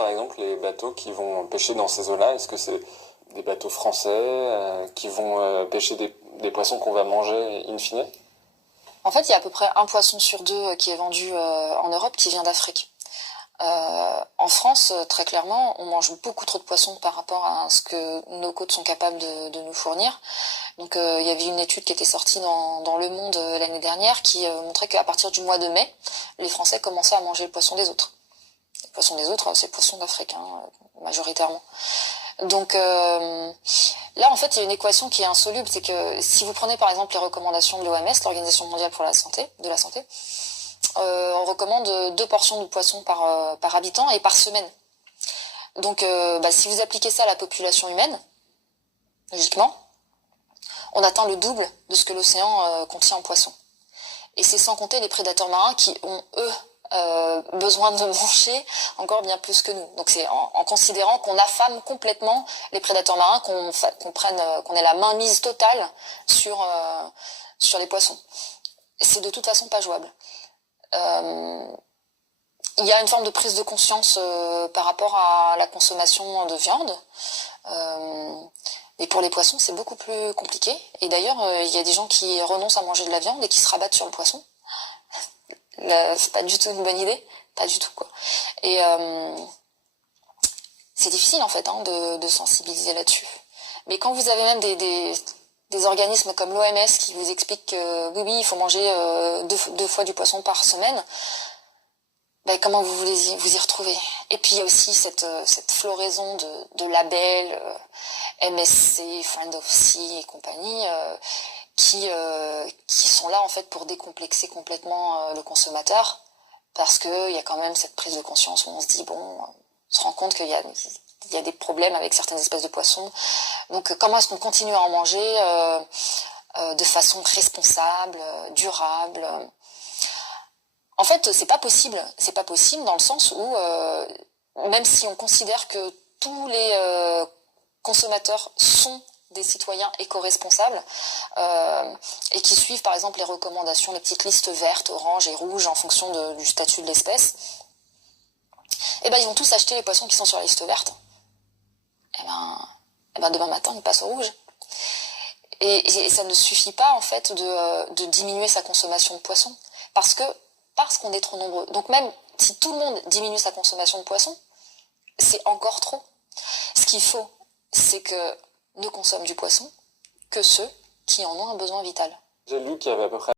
par exemple, les bateaux qui vont pêcher dans ces eaux-là? Est-ce que c'est des bateaux français qui vont pêcher des poissons qu'on va manger in fine? En fait, il y a à peu près un poisson sur deux qui est vendu en Europe qui vient d'Afrique. En France, très clairement, on mange beaucoup trop de poissons par rapport à ce que nos côtes sont capables de nous fournir. Donc il y avait une étude qui était sortie dans Le Monde l'année dernière qui montrait qu'à partir du mois de mai, les Français commençaient à manger le poisson des autres. Le poisson des autres, c'est le poisson d'Afrique, majoritairement. Donc là, en fait, il y a une équation qui est insoluble, c'est que si vous prenez par exemple les recommandations de l'OMS, l'Organisation mondiale pour la santé, on recommande 2 portions de poisson par habitant et par semaine. Donc si vous appliquez ça à la population humaine, logiquement, on atteint le double de ce que l'océan contient en poissons. Et c'est sans compter les prédateurs marins qui ont, eux, besoin de manger encore bien plus que nous. Donc c'est en considérant qu'on affame complètement les prédateurs marins qu'on ait la mainmise totale sur les poissons. Et c'est de toute façon pas jouable. Il y a une forme de prise de conscience par rapport à la consommation de viande. Et pour les poissons, c'est beaucoup plus compliqué. Et d'ailleurs, il y a des gens qui renoncent à manger de la viande et qui se rabattent sur le poisson. C'est pas du tout une bonne idée. Pas du tout, quoi. Et c'est difficile, en fait, de sensibiliser là-dessus. Mais quand vous avez même des organismes comme l'OMS qui vous expliquent que oui, il faut manger deux fois du poisson par semaine, comment vous voulez vous y retrouver? Et puis il y a aussi cette floraison de labels MSC, Friend of Sea et compagnie qui sont là en fait pour décomplexer complètement le consommateur, parce qu'il y a quand même cette prise de conscience où on se dit on se rend compte qu'il y a des problèmes avec certaines espèces de poissons. Donc comment est-ce qu'on continue à en manger de façon responsable, durable? En fait, c'est pas possible. C'est pas possible dans le sens où, même si on considère que tous les consommateurs sont des citoyens éco-responsables et qui suivent par exemple les recommandations, les petites listes vertes, oranges et rouges en fonction du statut de l'espèce, ils vont tous acheter les poissons qui sont sur la liste verte. Demain matin, ils passent au rouge. Et ça ne suffit pas en fait de diminuer sa consommation de poissons, parce qu'on est trop nombreux. Donc même si tout le monde diminue sa consommation de poissons, c'est encore trop. Ce qu'il faut, c'est que ne consomment du poisson que ceux qui en ont un besoin vital. J'ai lu qu'il y avait à peu près